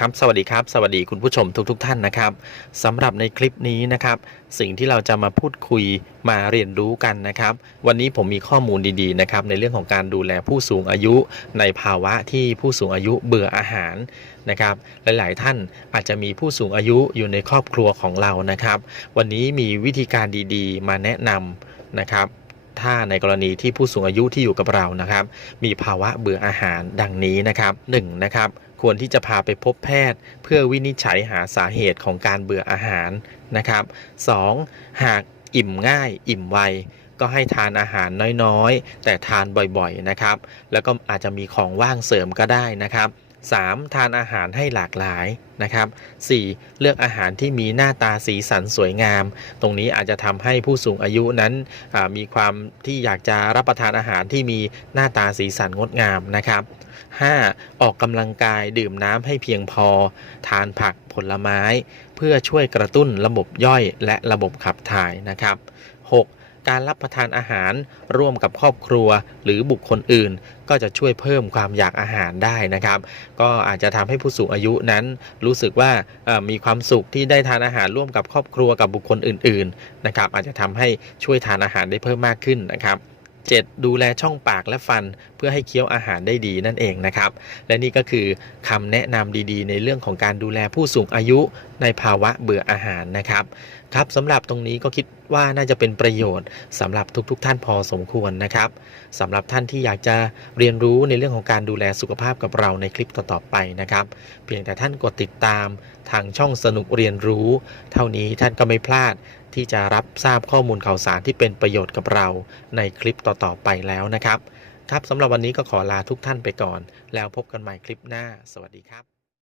ครับสวัสดีครับ สวัสดีคุณผู้ชมทุกๆทท่านนะครับสำหรับในคลิปนี้นะครับ สิ่งที่เราจะมาพูดคุยมาเรียนรู้กันนะครับ วันนี้ผมมีข้อมูลดีๆนะครับ ในเรื่องของการดูแลผู้สูงอายุในภาวะที่ผู้สูงอายุเบื่ออาหารนะครับ หลายๆท่านอาจจะมีผู้สูงอายุอยู่ในครอบครัวของเรานะครับ วันนี้มีวิธีการดีๆ มาแนะนำนะครับ ถ้าในกรณีที่ผู้สูงอายุที่อยู่กับเรานะครับ มีภาวะเบื่ออาหารดังนี้นะครับ1นะครับควรที่จะพาไปพบแพทย์ เพื่อวินิจฉัยหาสาเหตุของการเบื่ออาหารนะครับ 2. หากอิ่มง่าย อิ่มไวก็ให้ทานอาหารน้อยๆ แต่ทานบ่อยๆนะครับ แล้วก็อาจจะมีของว่างเสริมก็ได้นะครับ 3. ทานอาหารให้หลากหลายนะครับ 4. เลือกอาหารที่มีหน้าตาสีสันสวยงาม ตรงนี้อาจจะทำให้ผู้สูงอายุนั้นมีความที่อยากจะรับประทานอาหารที่มีหน้าตาสีสันงดงามนะครับ 5. ออกกำลังกายดื่มน้ำให้เพียงพอ ทานผักผลไม้ เพื่อช่วยกระตุ้นระบบย่อยและระบบขับถ่ายนะครับ 6. การรับประทานอาหารร่วมกับครอบครัวหรือบุคคลอื่น ก็จะช่วยเพิ่มความอยากอาหารได้นะครับ ก็อาจจะทำให้ผู้สูงอายุนั้นรู้สึกว่ามีความสุขที่ได้ทานอาหารร่วมกับครอบครัวกับบุคคลอื่นๆนะครับอาจจะทำให้ช่วยทานอาหารได้เพิ่มมากขึ้นนะครับ 7. ดูแลช่องปากและฟันเพื่อให้เคี้ยวอาหารได้ดีนั่นเองนะครับ และนี่ก็คือคำแนะนำดีๆ ในเรื่องของการดูแลผู้สูงอายุในภาวะเบื่ออาหารนะครับ ครับสำหรับตรงนี้ก็คิดว่าน่าจะเป็นประโยชน์สำหรับทุกๆท่านพอสมควรนะครับสำหรับท่านที่อยากจะเรียนรู้ในเรื่องของการดูแลสุขภาพกับเราในคลิปต่อๆไปนะครับ เพียงแต่ท่านกดติดตามทางช่องสนุกเรียนรู้ เท่านี้ท่านก็ไม่พลาดที่จะรับทราบข้อมูลข่าวสารที่เป็นประโยชน์กับเราในคลิปต่อๆไปแล้วนะครับ ครับสำหรับวันนี้ก็ขอลาทุกท่านไปก่อน แล้วพบกันใหม่คลิปหน้า สวัสดีครับ